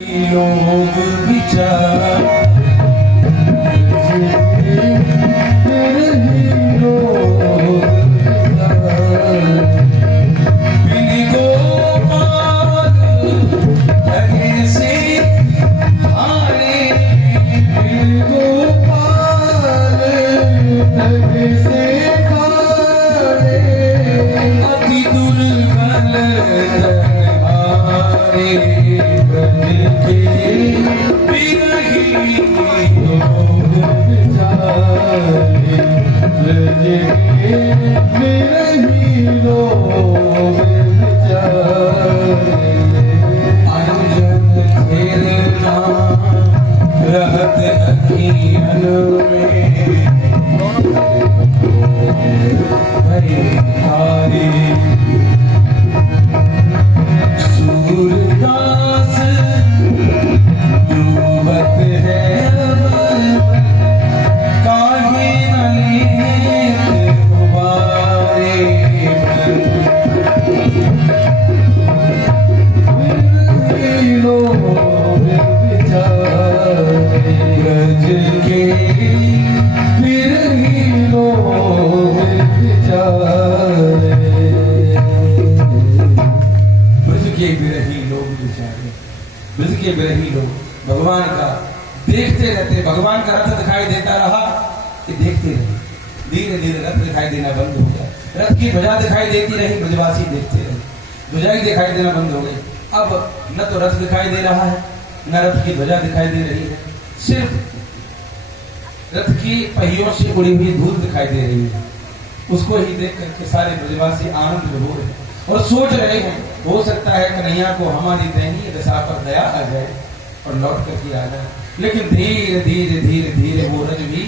लोग विचार विरही लोग भगवान का देखते रहते। भगवान का रथ दिखाई देता रहा कि देखते रहे। धीरे धीरे रथ दिखाई देना बंद हो गया। रथ की ध्वजा दिखाई देती रही, ब्रजवासी देखते रहे। ध्वजा ही दिखाई देना बंद हो गई। अब न तो रथ दिखाई दे रहा है, न रथ की ध्वजा दिखाई दे रही है, सिर्फ रथ की पहियों से उड़ी हुई धूल दिखाई दे रही है। उसको ही देख करके सारे ब्रजवासी आनंद हो रहे हैं और सोच रहे हैं, हो सकता है कन्हैया को हमारी दयनीय दशा पर दया आ जाए और लौट करके आ जाए। लेकिन धीरे धीरे धीरे धीरे वो रज भी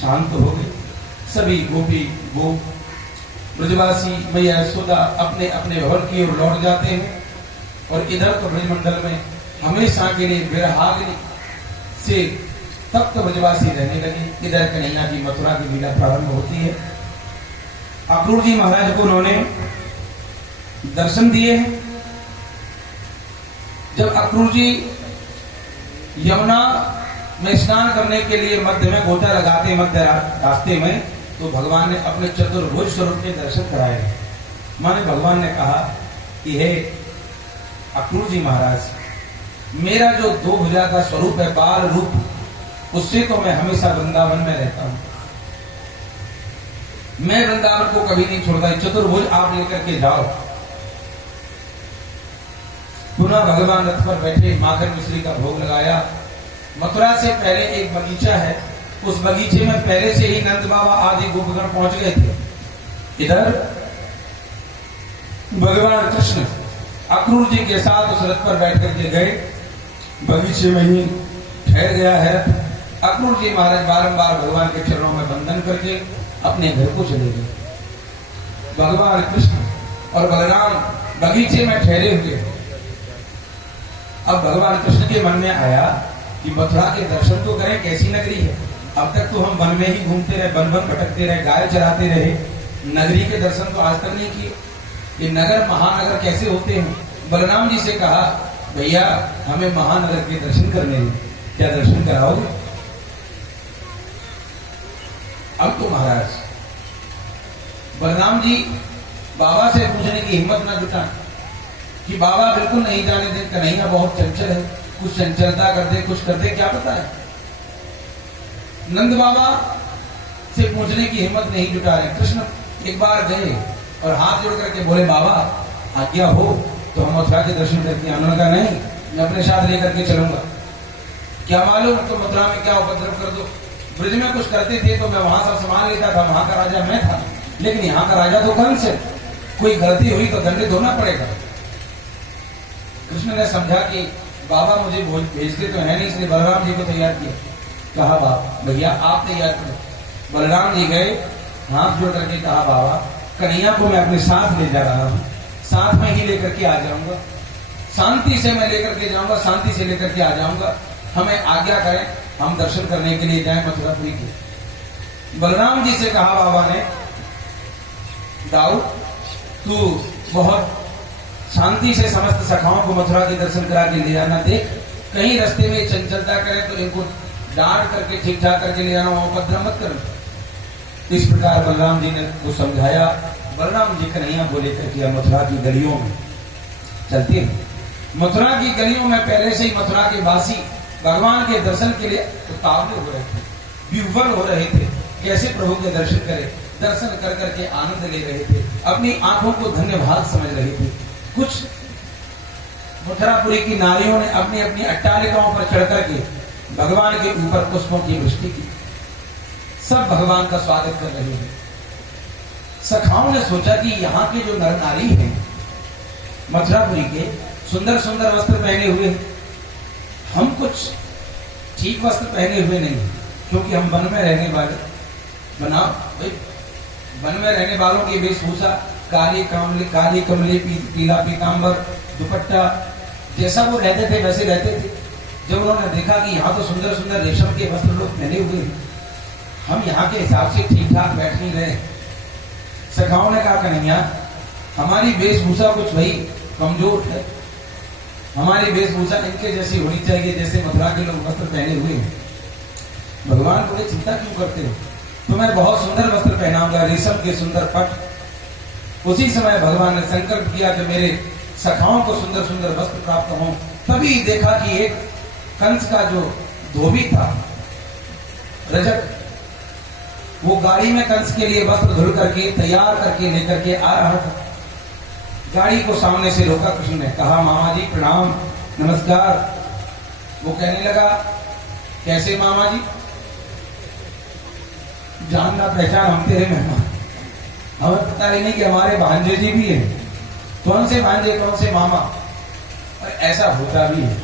शांत हो गई। सभी गोपी गोप ब्रजवासी मैया यशोदा अपने अपने भवन की ओर लौट जाते हैं। और इधर तो ब्रजमंडल में हमेशा के लिए विरहाग्नि से तप्त ब्रजवासी रहने लगे। इधर कन्हैया की मथुरा की लीला प्रारंभ होती है। अक्रूर जी महाराज को उन्होंने दर्शन दिए हैं। जब अक्रूर जी यमुना में स्नान करने के लिए मध्य में गोता लगाते मध्य रास्ते में, तो भगवान ने अपने चतुर्भुज स्वरूप के दर्शन कराए। माने भगवान ने कहा कि हे अक्रूर जी महाराज, मेरा जो दो भुजा का स्वरूप है, बाल रूप, उससे तो मैं हमेशा वृंदावन में रहता हूं। मैं वृंदावन को कभी नहीं छोड़ता। चतुर्भुज आप लेकर के जाओ। पुनः भगवान रथ पर बैठे, माखन मिश्री का भोग लगाया। मथुरा से पहले एक बगीचा है, उस बगीचे में पहले से ही नंद बाबा आदि गोपगण पहुंच गए थे। इधर भगवान कृष्ण अक्रूर जी के साथ उस रथ पर बैठ करके गए। बगीचे में ही ठहर गया है रथ। अक्रूर जी महाराज बारंबार भगवान के चरणों में वंदन करके अपने घर को चले गए। भगवान कृष्ण और बलराम बगीचे में ठहरे हुए। अब भगवान कृष्ण के मन में आया कि मथुरा के दर्शन तो करें, कैसी नगरी है। अब तक तो हम वन में ही घूमते रहे, वन वन भटकते रहे, गाय चराते रहे, नगरी के दर्शन तो आज तक नहीं किए। ये नगर महानगर कैसे होते हैं। बलराम जी से कहा, भैया हमें महानगर के दर्शन करने हैं, क्या दर्शन कराओगे। अब तो महाराज बलराम जी बाबा से पूछने की हिम्मत न जुटाएं कि बाबा बिल्कुल नहीं जाने दे, कन्हैया बहुत चंचल है, कुछ चंचलता कर दे, कुछ कर दे, क्या पता है। नंद बाबा से पूछने की हिम्मत नहीं जुटा रहे। कृष्ण एक बार गए और हाथ जोड़ करके बोले, बाबा आज्ञा हो तो हम मथुरा के दर्शन करके आने लगा। नहीं, मैं अपने साथ लेकर के चलूंगा। क्या मालूम तो मथुरा में क्या उपद्रव कर दो। ब्रज में कुछ करते थे तो मैं वहां सब संभाल लेता था, वहां का राजा मैं था, लेकिन यहाँ का राजा तो कंस है, कोई गलती हुई तो दंड धोना पड़ेगा। कृष्ण ने समझा कि बाबा मुझे भेजते तो है नहीं, इसलिए बलराम जी को तैयार किया। कहा बाबा भैया आप तैयार करो। बलराम जी गए, हाथ जोड़ करके कहा, बाबा कन्हैया को मैं अपने साथ ले जा रहा हूँ, साथ में ही लेकर के आ जाऊंगा, शांति से मैं लेकर के जाऊंगा, शांति से लेकर के आ जाऊंगा। हमें आज्ञा करें, हम दर्शन करने के लिए जाएं मथुरापुरी के। बलराम जी से कहा बाबा ने, दाऊ तू बहुत शांति से समस्त सखाओं को मथुरा के दर्शन करा के ले जाना। देख कहीं रास्ते में चंचलता करें तो इनको डांट करके ठीक ठाक करके ले आना, उपद्रव मत करो। इस प्रकार बलराम जी ने वो समझाया। बलराम जी कन्हैया को लेकर के मथुरा की गलियों में चलते हैं। मथुरा की गलियों में पहले से ही मथुरा के वासी भगवान के दर्शन के लिए उतावले हो रहे थे, विह्वल हो रहे थे, कैसे प्रभु के दर्शन करें। दर्शन कर करके आनंद ले रहे थे, अपनी आंखों को धन्यवाद समझ रहे थे। कुछ मथुरापुरी की नारियों ने अपनी अपनी अट्टालिकाओं पर चढ़ करके भगवान के ऊपर पुष्पों की वृष्टि की। सब भगवान का स्वागत कर रहे हैं। सखाओं ने सोचा कि यहाँ के जो नर नारी हैं मथुरापुरी के, सुंदर सुंदर वस्त्र पहने हुए, हम कुछ ठीक वस्त्र पहने हुए नहीं, क्योंकि हम वन में रहने वाले बनाओ भाई, वन में रहने वालों की वेशभूषा काली कमली पीला पीतांबर दुपट्टा, जैसा वो रहते थे वैसे रहते थे। जब उन्होंने देखा कि यहाँ तो सुंदर सुंदर रेशम के वस्त्र लोग पहने हुए हैं, हम यहाँ के हिसाब से ठीक ठाक बैठ नहीं रहे। सखाओं ने कहा कन्हैया, हमारी वेशभूषा कुछ भाई कमजोर है, हमारी वेशभूषा इनके जैसी होनी चाहिए जैसे मथुरा के लोग वस्त्र पहने हुए हैं। भगवान बोले चिंता क्यों करते हो, तुम्हें बहुत सुंदर वस्त्र पहनाऊंगा, रेशम के सुंदर पट। उसी समय भगवान ने संकल्प किया कि मेरे सखाओं को सुंदर सुंदर वस्त्र प्राप्त हों। तभी देखा कि एक कंस का जो धोबी था रजत, वो गाड़ी में कंस के लिए वस्त्र धुल करके तैयार करके लेकर के आ रहा था। गाड़ी को सामने से रोका कृष्ण ने, कहा मामा जी प्रणाम नमस्कार। वो कहने लगा कैसे मामा जी, जानना पहचान, हम तेरे मेहमान, हमें पता ही नहीं कि हमारे भांजे जी भी हैं। कौन से भांजे कौन से मामा। और ऐसा होता भी है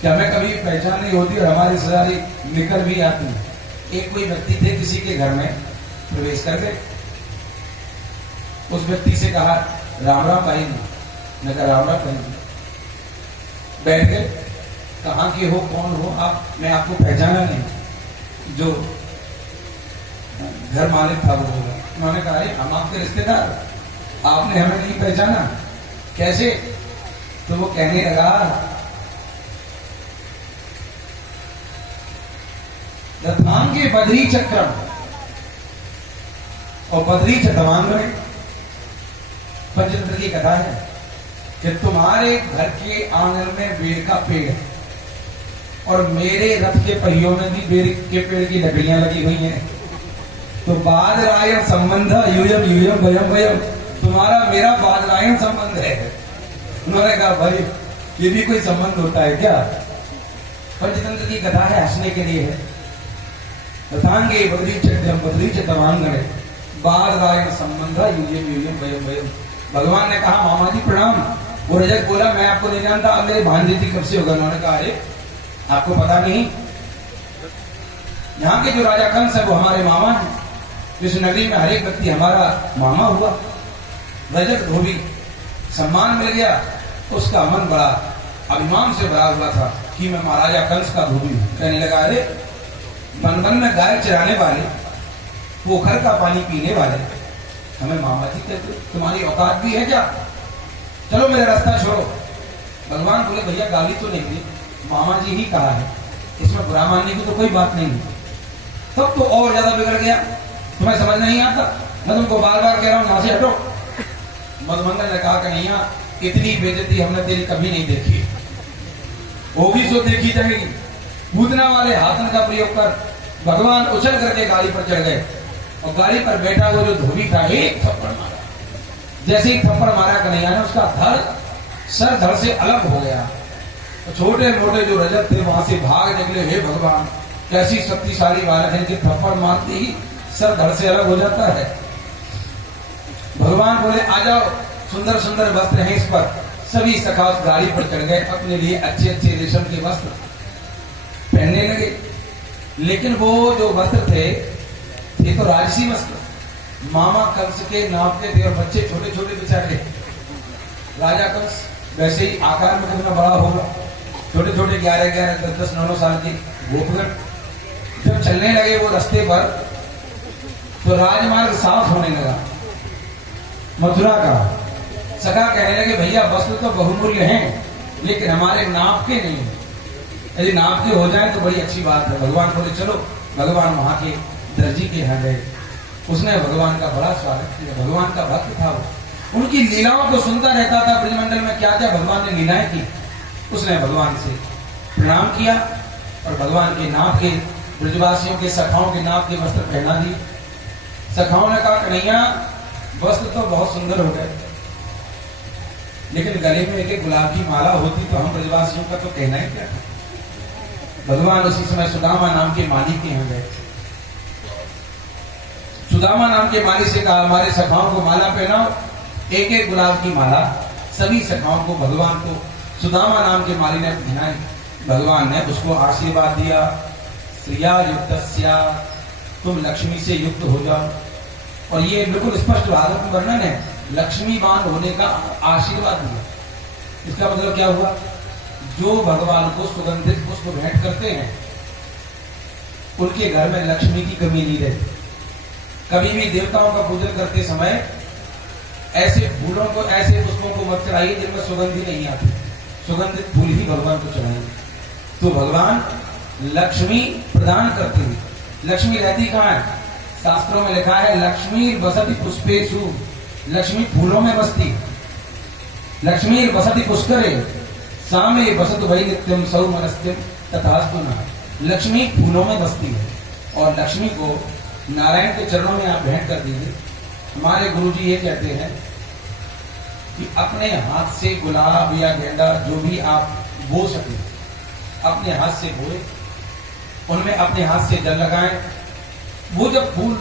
कि हमें कभी पहचान नहीं होती और हमारी सजारी निकल भी आती है। एक कोई व्यक्ति थे, किसी के घर में प्रवेश कर गए, उस व्यक्ति से कहा राम राम भाई ने कहा राम राम भाई। बैठ गए, कहाँ के हो, कौन हो आप, मैं आपको पहचाना नहीं। जो घर मालिक था वो बोला, उन्होंने कहा हम आपके रिश्तेदार, आपने हमें नहीं पहचाना, कैसे। तो वो कहने लगा रथांगे बद्री चक्रम और बद्री चतवांगने। पंचतंत्र की कथा है कि तुम्हारे घर के आंगन में बेर का पेड़ है और मेरे रथ के पहियों में भी बेर के पेड़ की लकड़ियां लगी हुई हैं, तो बादरायण संबंध यूयम यूयम वयम वयम, तुम्हारा मेरा बादरायण संबंध है। उन्होंने कहा भाई ये भी कोई संबंध होता है क्या। पंचतंत्र की कथा है, हंसने के लिए है। रथांगे बद्री चतवांगने बादरायण संबंध यूयम यूयम वयम वयम। भगवान ने कहा मामा जी प्रणाम। वो रजत बोला मैं आपको नहीं जानता, अब मेरे भांजे जी कब से होगा। उन्होंने कहा अरे आपको पता नहीं, यहाँ के जो राजा कंस है वो हमारे मामा हैं, इस नगरी में हर एक व्यक्ति हमारा मामा हुआ। रजत धोबी, सम्मान मिल गया, उसका मन बड़ा अभिमान से भरा हुआ था कि मैं महाराजा कंस का धोबी हूं। कहने लगा अरे वन वन में गाय चराने वाले, पोखर का पानी पीने वाले हमें मामा जी कहते, तुम्हारी औकात भी है क्या, चलो मेरा रास्ता छोड़ो। भगवान बोले भैया गाली तो नहीं दी, मामा जी ही कहा है, इसमें बुरा मानने की तो कोई बात नहीं। तब तो और ज्यादा बिगड़ गया, तुम्हें समझ नहीं आता, मैं तुमको बार बार कह रहा हूं यहाँ से हटो। मधुमंगल ने कहा कन्हैया इतनी बेइज्जती हमने तेरी कभी नहीं देखी, होगी सो देखी जाएगी। पूतना वाले हाथन का प्रयोग कर भगवान उछल करके गाड़ी पर चढ़ गए और गाड़ी पर बैठा हुआ जो धोबी था एक थप्पड़ मारा। जैसे ही थप्पड़ मारा कन्हैया ने, उसका सर धड़ से अलग हो गया। तो छोटे मोटे जो रजत थे वहां से भाग निकले, हे भगवान कैसी शक्तिशाली बालक है कि थप्पड़ मारते ही सर धड़ से अलग हो जाता है। भगवान बोले आ जाओ, सुंदर सुंदर वस्त्र हैं इस पर। सभी सखा उस गाड़ी पर चढ़ गए, अपने लिए अच्छे अच्छे रेशम के वस्त्र पहनने लगे। लेकिन वो जो वस्त्र थे तो राजसी वस्त्र, मामा कंस के नाप के थे और बच्चे छोटे छोटे बेचारे। राजा कंस वैसे ही आकार में कितना बड़ा होगा, छोटे छोटे 11-11, 10-10, 9-9 साल के गोपगण जब चलने लगे वो रास्ते पर, तो राजमार्ग साफ होने लगा मथुरा का। सखा कहने लगे भैया वस्त्र तो बहुमूल्य हैं, लेकिन हमारे नाप के नहीं। यदि नाप के हो जाए तो बड़ी अच्छी बात है। भगवान बोले चलो, भगवान वहां के दर्जी के यहाँ गए, उसने भगवान का बड़ा स्वागत किया। भगवान का भक्त था वो, उनकी लीलाओं को सुनता रहता था, ब्रजमंडल में क्या क्या भगवान ने लीलाएं की। उसने भगवान से प्रणाम किया और भगवान के नाप के, ब्रजवासियों के सखाओं के नाप के वस्त्र पहना दिए। सखाओं ने कहा कन्हैया वस्त्र तो बहुत सुंदर हो गए, लेकिन गले में एक गुलाब की माला होती तो हम ब्रजवासियों का तो कहना ही क्या था। भगवान उसी समय सुदामा नाम के माली के यहाँ गए। सुदामा नाम के माली से कहा हमारे सखाओं को माला पहनाओ, एक एक गुलाब की माला सभी सखाओं को भगवान को सुदामा नाम के माली ने पहनाई। भगवान ने उसको आशीर्वाद दिया, श्रिया युक्तस्या, तुम लक्ष्मी से युक्त हो जाओ। और ये बिल्कुल स्पष्ट भागवत में वर्णन है, लक्ष्मीवान होने का आशीर्वाद दिया। इसका मतलब क्या हुआ, जो भगवान को सुगंधित पुष्प भेंट करते हैं उनके घर में लक्ष्मी की कमी नहीं रहती। कभी भी देवताओं का पूजन करते समय ऐसे फूलों को, ऐसे पुष्पों को मत चढ़ाइए जिनमें सुगंधी नहीं आती, सुगंधित फूल ही भगवान को चढ़ाएंगे। तो भगवान लक्ष्मी प्रदान करते हैं। लक्ष्मी रहती कहाँ है, शास्त्रों में लिखा है लक्ष्मी बसति पुष्पेषु, लक्ष्मी फूलों में बसती। लक्ष्मी बसति पुष्करे सामे बसत वही नित्यम सौमनस्त्यम तथास्तु नः। लक्ष्मी फूलों में बसती है और लक्ष्मी को नारायण के चरणों में आप भेंट कर दीजिए। हमारे गुरुजी ये कहते हैं कि अपने हाथ से गुलाब या गेंदा जो भी आप बो सके अपने हाथ से बोए, उनमें अपने हाथ से जल लगाएं। वो जब फूल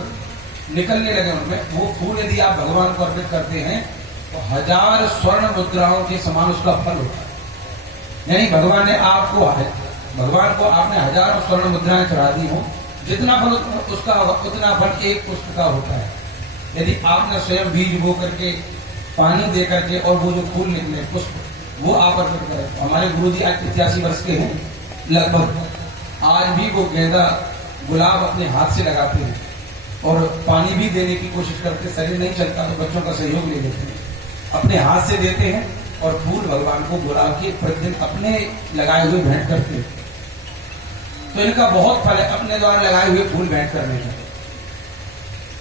निकलने लगे उनमें, वो फूल यदि आप भगवान को अर्पित करते हैं तो 1000 स्वर्ण मुद्राओं के समान उसका फल होता है। यानी भगवान ने आपको, भगवान को आपने 1000 स्वर्ण मुद्राएं चढ़ा दी हो, जितना फल उसका उतना फल एक पुष्प का होता है। यदि आपने स्वयं बीज बो करके, पानी दे करके और वो जो फूल निकले पुष्प वो आप अर्पित करें। हमारे गुरुजी आज 85 वर्ष के हैं लगभग, आज भी वो गेंदा गुलाब अपने हाथ से लगाते हैं और पानी भी देने की कोशिश करते। शरीर नहीं चलता तो बच्चों का सहयोग ले लेते हैं, अपने हाथ से देते हैं और फूल भगवान को गुलाब के प्रतिदिन अपने लगाए हुए भेंट करते हैं। तो इनका बहुत फल है अपने द्वारा लगाए हुए फूल भेंट करने का।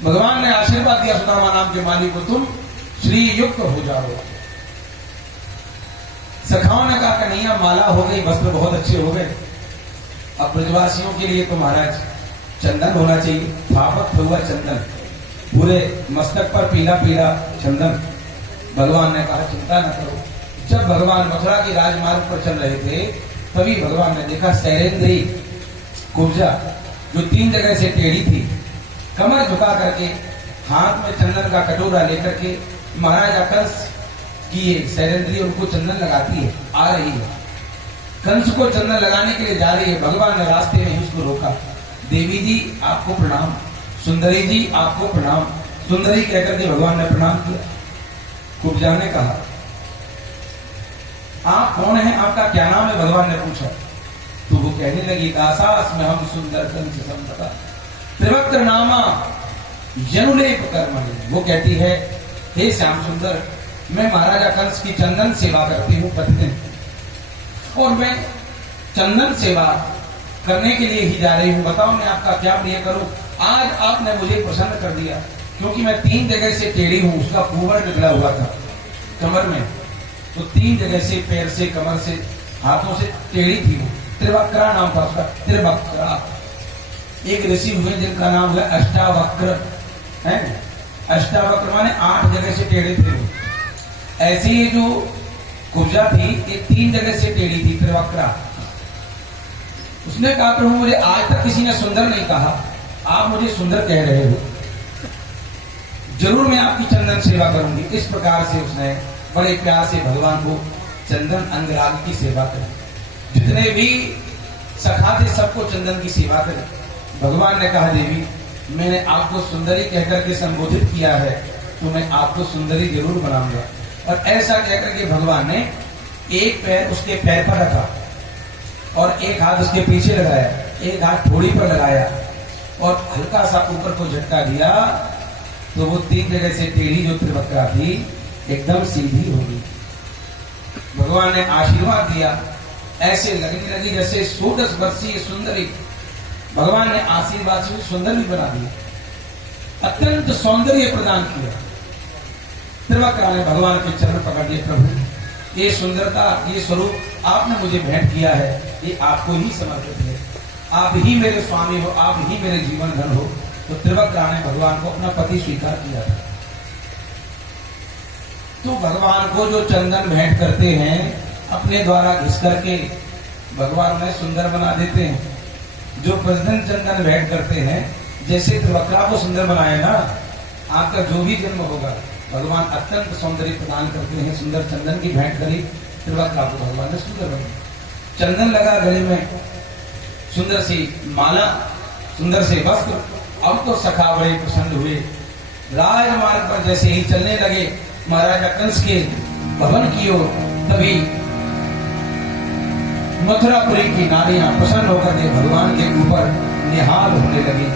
भगवान ने आशीर्वाद दिया सुदामा नाम के माली को, तुम श्री युक्त हो जाओ। सखाओं ने कहा कन्हैया माला हो गई, वस्त्र बहुत अच्छे हो गए, अब ब्रजवासियों के लिए तो महाराज चंदन होना चाहिए, थापक हुआ चंदन, पूरे मस्तक पर पीला पीला चंदन। भगवान ने कहा चिंता न करो। जब भगवान मथुरा के राजमार्ग पर चल रहे थे तभी भगवान ने देखा शैलेंद्री कुब्जा जो 3 जगह से टेढ़ी थी, कमर झुका करके हाथ में चंदन का कटोरा लेकर के महाराजा कंस की शैलेंद्री उनको चंदन लगाती है, आ रही है, कंस को चंदन लगाने के लिए जा रही है। भगवान ने रास्ते में ही उसको रोका, देवी जी आपको प्रणाम, सुंदरी जी आपको प्रणाम। सुंदरी कहकर के भगवान ने प्रणाम किया। कुब्जा ने कहा आप कौन हैं, आपका क्या नाम है, भगवान ने पूछा। तो वो कहने लगी दासास में हम सुंदर कंस संपदा त्रिवक्त्र नामा जनुलेप कर्मणि। वो कहती है हे श्याम सुंदर, मैं महाराजा कंस की चंदन सेवा करती हूँ प्रतिदिन, और मैं चंदन सेवा करने के लिए ही जा रही हूँ, बताओ मैं आपका क्या प्रिय करूं। आज आपने मुझे प्रसन्न कर दिया क्योंकि मैं 3 जगह से टेढ़ी हूँ, उसका कुंवर निकला हुआ था कमर में, तो 3 जगह से पैर से, कमर से, हाथों से टेढ़ी थी वो। त्रिवक्रा नाम था उसका, त्रिवक्रा। एक ऋषि हुए जिनका नाम हुआ अष्टावक्र है। अष्टावक्र माने 8 जगह से टेढ़े थे वो। ऐसे ही जो कुब्जा थी ये 3 जगह से टेढ़ी थी, त्रिवक्रा। उसने कहा प्रभु मुझे आज तक किसी ने सुंदर नहीं कहा, आप मुझे सुंदर कह रहे हो, जरूर मैं आपकी चंदन सेवा करूंगी। इस प्रकार से उसने बड़े प्यार से भगवान को चंदन अंगराग की सेवा करी। जितने भी सखा थे सबको चंदन की सेवा करी। भगवान ने कहा देवी मैंने आपको सुंदरी कहकर के संबोधित किया है तो मैं आपको सुंदरी जरूर बनाऊंगा। और ऐसा कहकर के भगवान ने एक पैर उसके पैर पर रखा और एक हाथ उसके पीछे लगाया, एक हाथ थोड़ी पर लगाया और हल्का सा ऊपर को झटका दिया तो वो 3 जगह से टेढ़ी जो त्रिवक्रा थी एकदम सीधी हो गई। भगवान ने आशीर्वाद दिया ऐसे लगने लगी जैसे 16 वर्षीय सुंदरी भगवान ने आशीर्वाद से सुंदर भी बना दिया, अत्यंत सौंदर्य प्रदान किया। त्रिवक्रा ने भगवान के चरण पकड़ लिए, प्रभु ये सुंदरता, ये स्वरूप आपने मुझे भेंट किया है, ये आपको ही समर्पित है, आप ही मेरे स्वामी हो, आप ही मेरे जीवन धन हो। तो त्रिवक्रा ने भगवान को अपना पति स्वीकार किया था। तो भगवान को जो चंदन भेंट करते हैं अपने द्वारा घिस करके भगवान में सुंदर बना देते हैं। जो प्रतिदिन चंदन भेंट करते हैं, जैसे त्रिवक्रा को सुंदर बनाए ना, आपका जो भी जन्म होगा भगवान अत्यंत सौंदर्य प्रदान करते हैं। सुंदर चंदन की भेंट करी त्रिवक्रा को, भगवान ने सुंदर बनाया। चंदन लगा गले में, सुंदर सी माला, सुंदर से वस्त्र। अब तो सखा बड़े प्रसन्न हुए। राजमार्ग पर जैसे ही चलने लगे महाराजा कंस के भवन की ओर, तभी मथुरापुरी की नारियां प्रसन्न होकर के भगवान के ऊपर निहाल होने लगी।